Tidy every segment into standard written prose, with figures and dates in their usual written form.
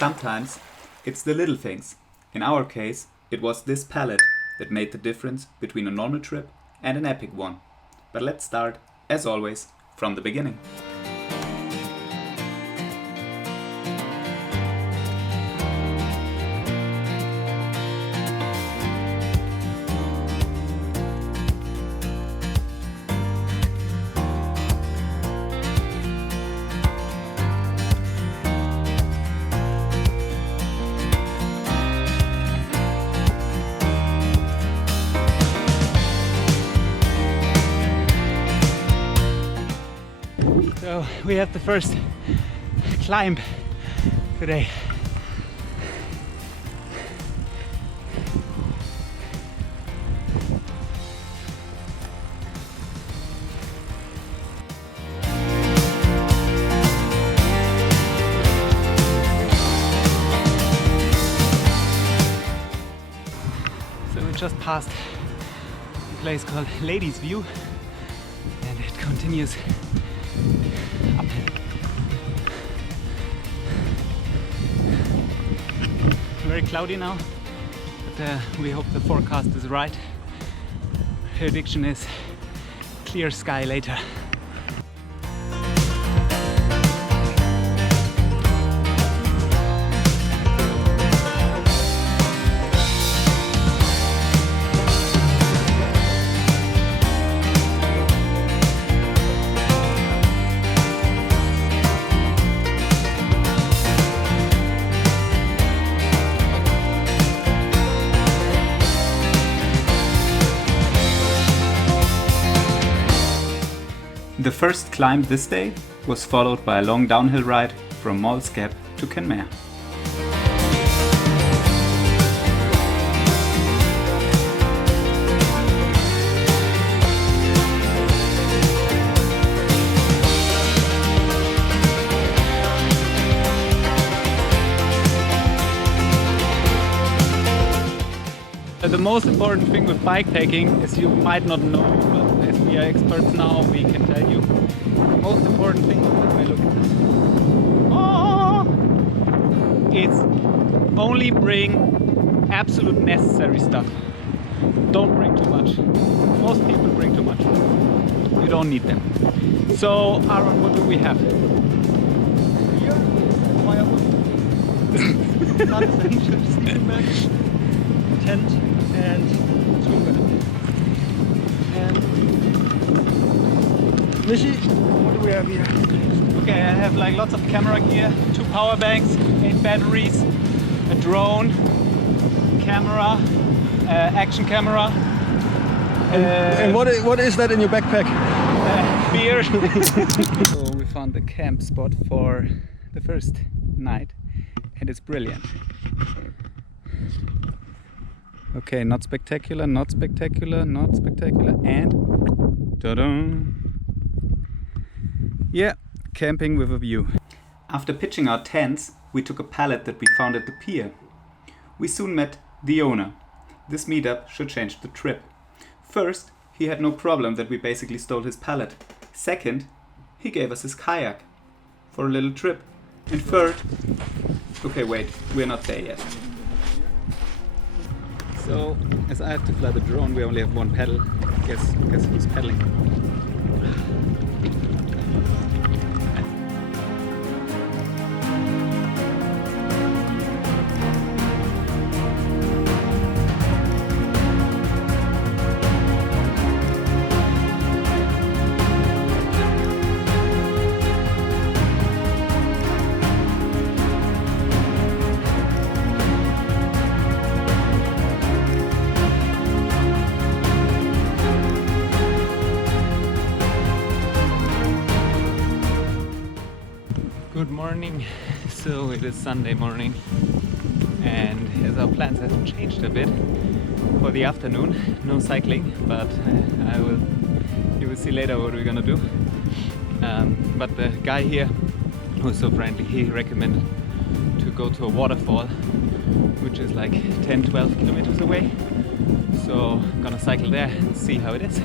Sometimes it's the little things. In our case, it was this pallet that made the difference between a normal trip and an epic one. But let's start, as always, from the beginning. So we have the first climb today. So we just passed a place called Ladies View and it continues uphill. Very cloudy now, but we hope the forecast is right. Prediction is clear sky later. The first climb this day was followed by a long downhill ride from Moll's Gap to Kenmare. The most important thing with bikepacking is you might not know, but as we are experts now, we can tell you. The most important thing, let me look at this. Oh, it's only bring absolute necessary stuff. Don't bring too much. Most people bring too much. You don't need them. So, Aaron, what do we have? Here, firewood, non-essentials, match, tent, and swimwear. And Michi, what do we have here? Okay, I have like lots of camera gear, 2 power banks, 8 batteries, a drone, camera, action camera. And what is that in your backpack? Beer. So we found the camp spot for the first night and it's brilliant. Okay, not spectacular, not spectacular, not spectacular, and ta-da! Yeah, camping with a view. After pitching our tents, we took a pallet that we found at the pier. We soon met the owner. This meetup should change the trip. First, he had no problem that we basically stole his pallet. Second, he gave us his kayak for a little trip. And third, okay wait, we're not there yet. So, as I have to fly the drone, we only have one pedal. Guess who's pedaling? Good morning. So it is Sunday morning and as our plans have changed a bit for the afternoon, no cycling, but you will see later what we're gonna do. But the guy here who was so friendly, he recommended to go to a waterfall which is like 10-12 kilometers away. So I'm gonna cycle there and see how it is.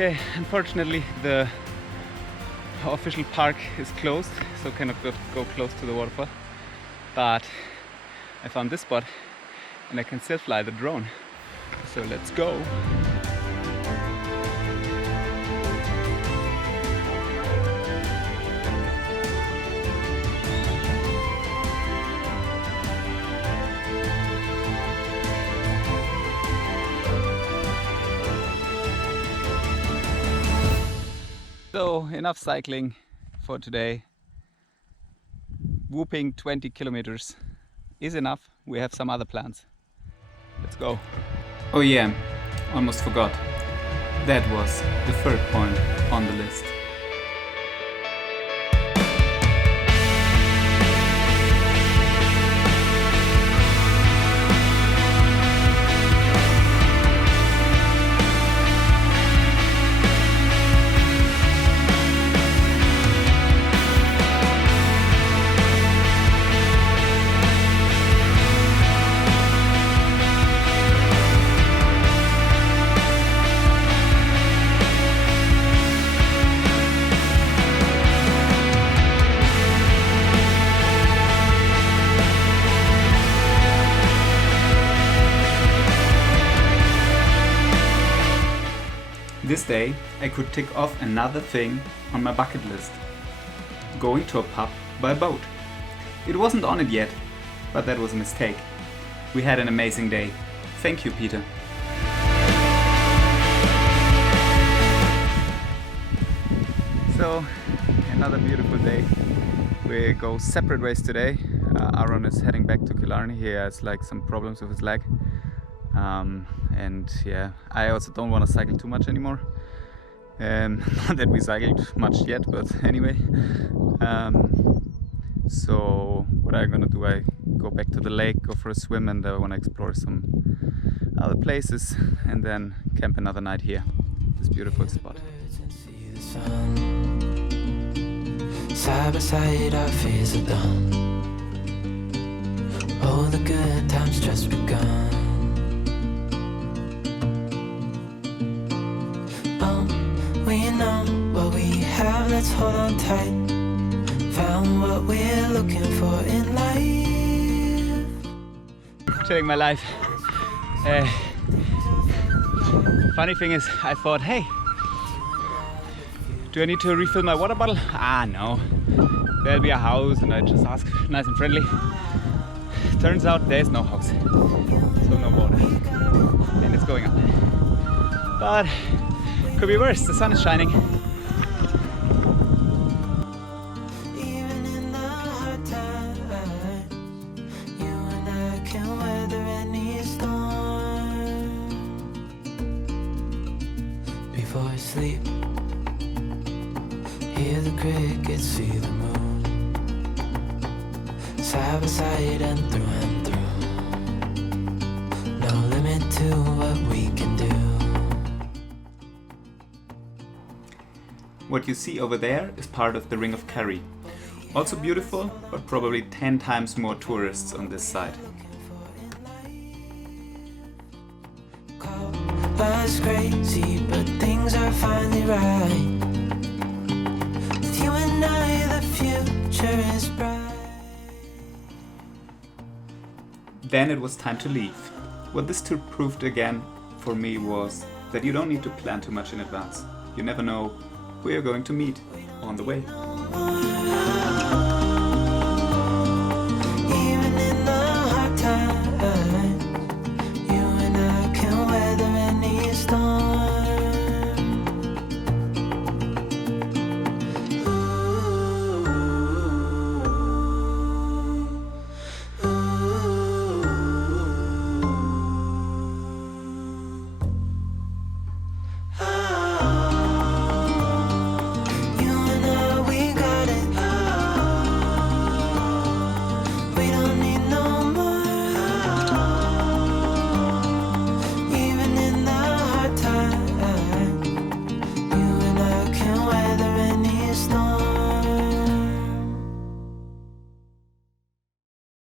Okay, unfortunately the official park is closed, so cannot go close to the waterfall. But I found this spot and I can still fly the drone. So let's go! So enough cycling for today. Whooping 20 kilometers is enough. We have some other plans. Let's go. Oh yeah, almost forgot. That was the third point on the list. This day I could tick off another thing on my bucket list. Going to a pub by boat. It wasn't on it yet, but that was a mistake. We had an amazing day. Thank you, Peter. So another beautiful day. We go separate ways today. Aaron is heading back to Killarney. He has like some problems with his leg. And yeah, I also don't want to cycle too much anymore. Not that we cycled much yet, but anyway. So what I'm gonna do, I go back to the lake, go for a swim, and I want to explore some other places and then camp another night here. This beautiful spot. Side by side our fears are done. All the good times just begun. We know what we have, let's hold on tight. Found what we're looking for in life. Chilling my life. Funny thing is, I thought, hey, do I need to refill my water bottle? Ah, no. There'll be a house, and I just ask nice and friendly. Turns out there's no house, so no water. And it's going up. But could be worse, the sun is shining. Even in the hard times, you and I can weather any storm. Before I sleep, hear the crickets, see the moon. Side by side and through. No limit to what we can do. What you see over there is part of the Ring of Kerry. Also beautiful, but probably 10 times more tourists on this side. Call us crazy, but things are finally right. With you and I, the future is bright. Then it was time to leave. What this tour proved again for me was that you don't need to plan too much in advance. You never know who you're going to meet on the way.